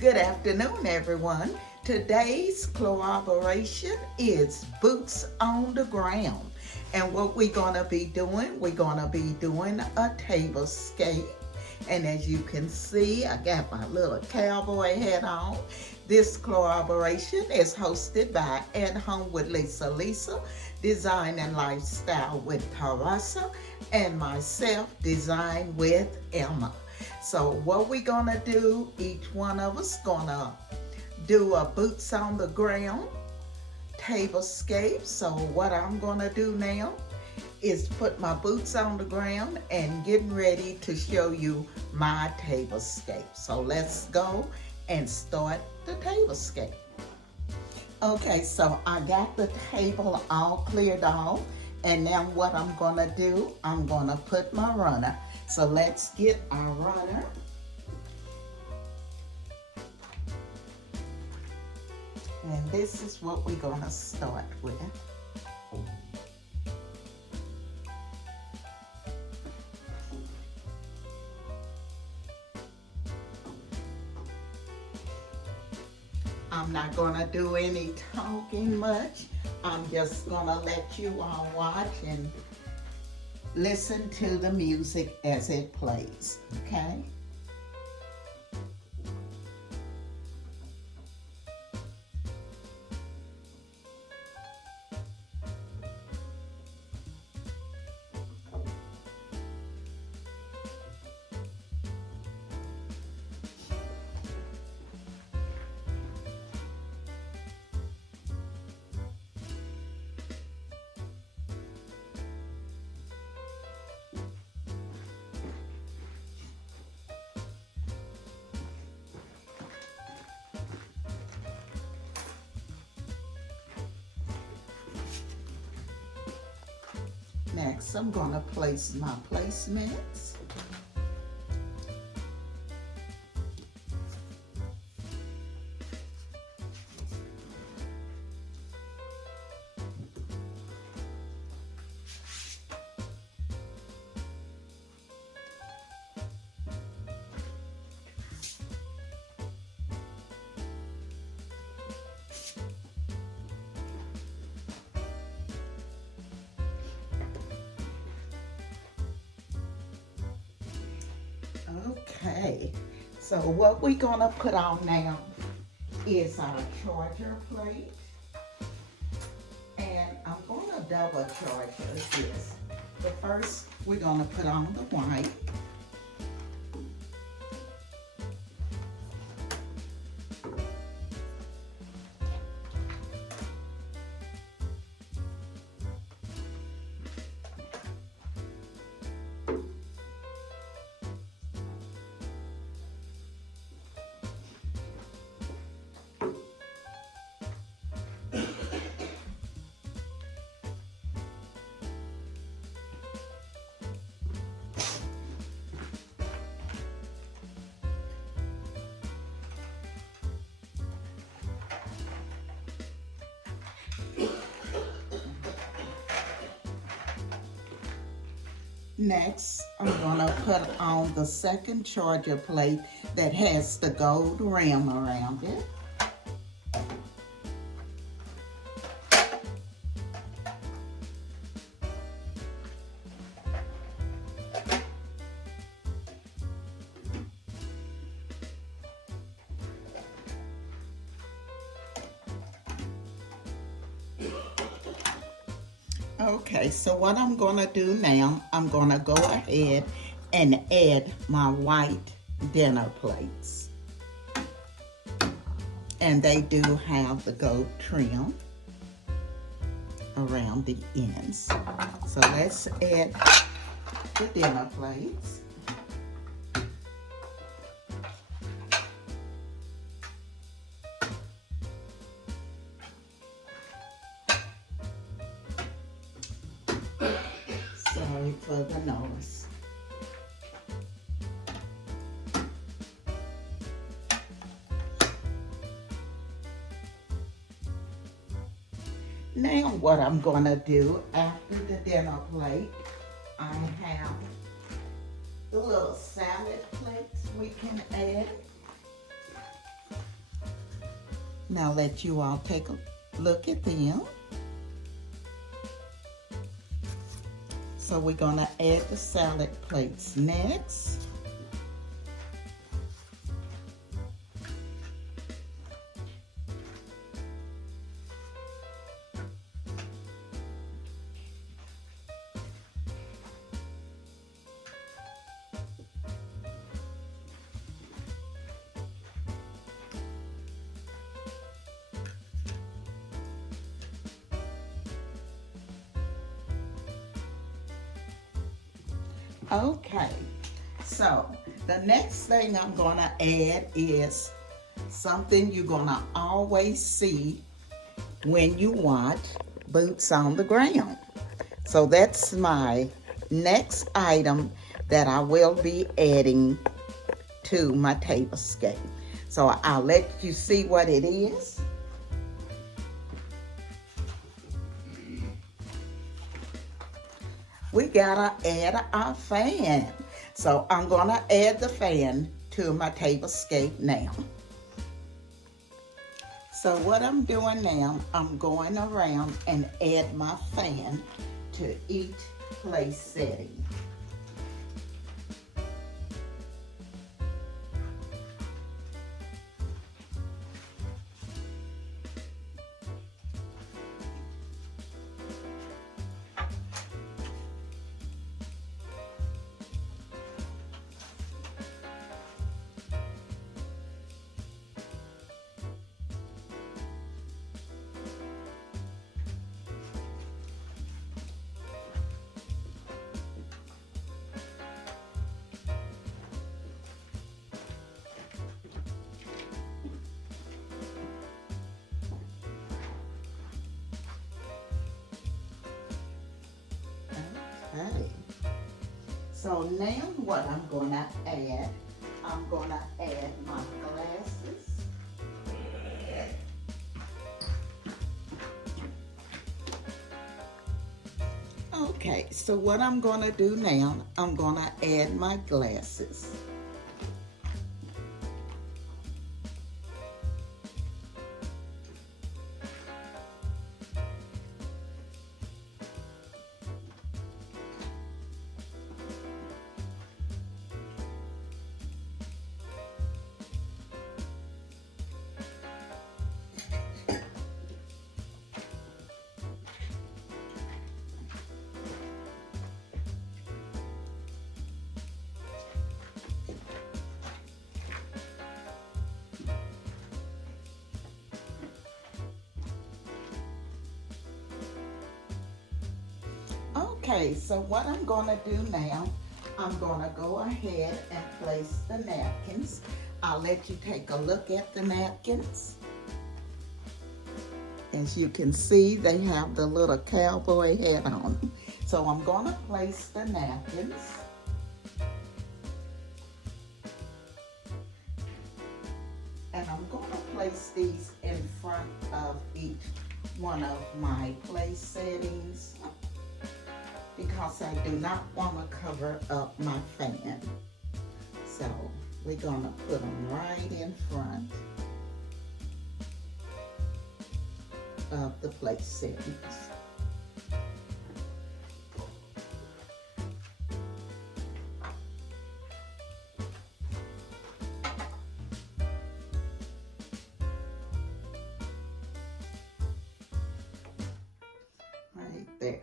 Good afternoon, everyone. Today's collaboration is Boots on the Ground. And what we're going to be doing, a table scape. And as you can see, I got my little cowboy hat on. This collaboration is hosted by At Home with Lisa, Design and Lifestyle with Tarasa, and myself, Design with Emma. So what we're gonna do, each one of us gonna do a boots on the ground table scape. So what I'm gonna do now is put my boots on the ground and getting ready to show you my table scape. So let's go and start the table scape. Okay, so I got the table all cleared off, and now what I'm gonna do, I'm gonna put my runner. So let's get our runner. And this is what we're gonna start with. I'm not gonna do any talking much. I'm just gonna let you all watch and listen to the music as it plays, okay? Next, I'm going to place my placements. Okay, so what we're gonna put on now is our charger plate. And I'm gonna double charger this. But first, we're gonna put on the white. Next, I'm gonna put on the second charger plate that has the gold rim around it. Okay, so what I'm gonna do now, I'm gonna go ahead and add my white dinner plates. And they do have the gold trim around the ends. So let's add the dinner plates. Sorry for the noise. Now what I'm gonna do after the dinner plate, I have the little salad plates we can add. Now let you all take a look at them. So we're gonna add the salad plates next. Okay, so the next thing I'm gonna add is something you're gonna always see when you watch Boots on the Ground. So that's my next item that I will be adding to my tablescape. So I'll let you see what it is. We gotta add our fan. So I'm gonna add the fan to my tablescape now. So what I'm doing now, I'm going around and add my fan to each place setting. Okay. So now what I'm gonna add my glasses. Okay, so what I'm gonna do now, I'm gonna add my glasses. Okay, so what I'm gonna do now, I'm gonna go ahead and place the napkins. I'll let you take a look at the napkins. As you can see, they have the little cowboy hat on them. So I'm gonna place the napkins. And I'm gonna place these in front of each one of my place settings, because I do not want to cover up my fan. So we're going to put them right in front of the place settings. Right there.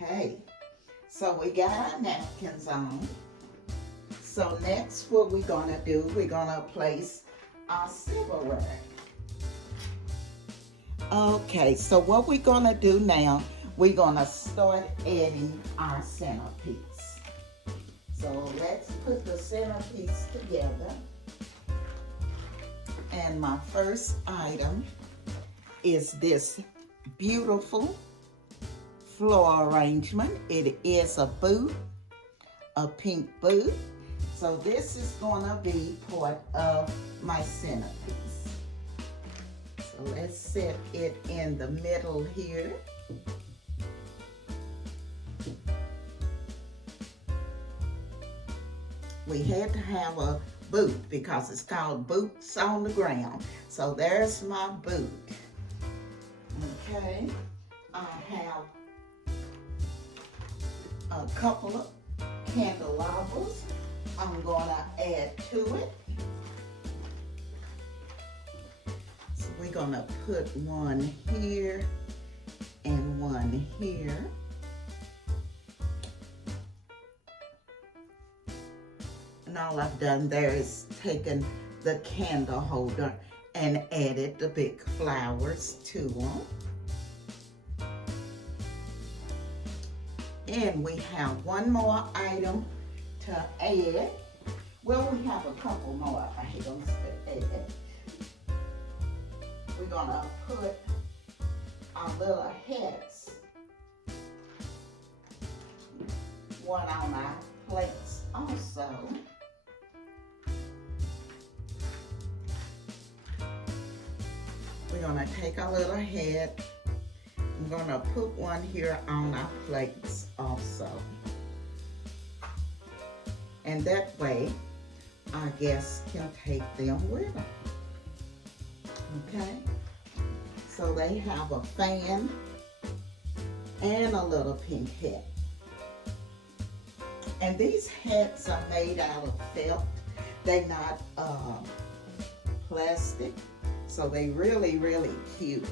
Okay, so we got our napkins on. So next what we're gonna do, we're gonna place our silverware. Okay, so what we're gonna do now, we're gonna start adding our centerpiece. So let's put the centerpiece together. And my first item is this beautiful floral arrangement. It is a boot, a pink boot. So this is gonna be part of my centerpiece. So let's set it in the middle here. We had to have a boot because it's called Boots on the Ground. So there's my boot. Okay, I have a couple of candelabras I'm gonna add to it. So we're gonna put one here and one here. And all I've done there is taken the candle holder and added the big flowers to them. And we have one more item to add. Well, we have a couple more items to add. We're gonna put our little hats, one on our plates also. We're gonna take our little hat. I'm gonna put one here on our plates also. And that way, our guests can take them with them. Okay? So they have a fan and a little pink hat. And these hats are made out of felt. They're not plastic. So they really, really cute.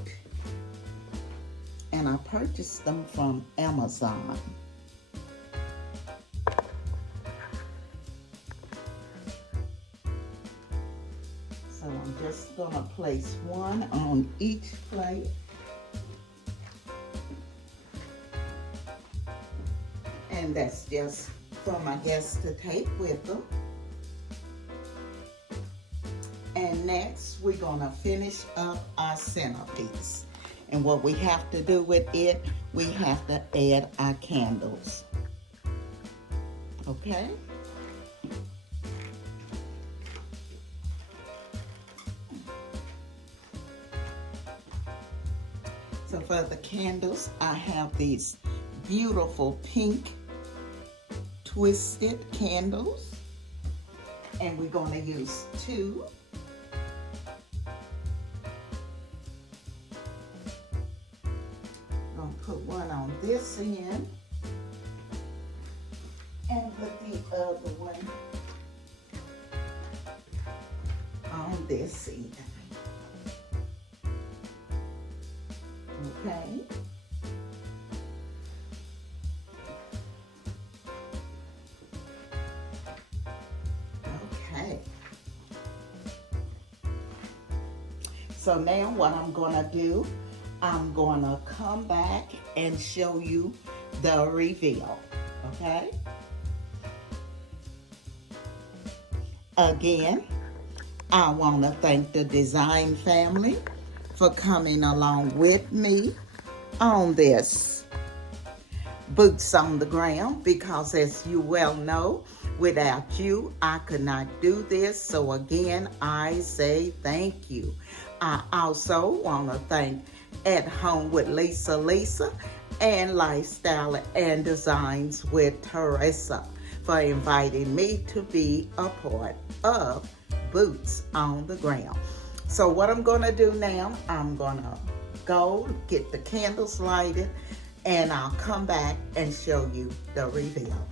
And I purchased them from Amazon. So I'm just gonna place one on each plate. And that's just for my guests to take with them. And next, we're gonna finish up our centerpiece. And what we have to do with it, we have to add our candles. Okay? So for the candles, I have these beautiful pink twisted candles. And we're gonna use two. Put one on this end and put the other one on this end. Okay. Okay. So now what I'm gonna do, I'm gonna come back and show you the reveal, okay? Again, I wanna thank the design family for coming along with me on this Boots on the Ground, because as you well know, without you, I could not do this. So again, I say thank you. I also wanna thank At Home with Lisa and Lifestyle and Designs with Teresa for inviting me to be a part of Boots on the Ground. So what I'm gonna do now, I'm gonna go get the candles lighted and I'll come back and show you the reveal.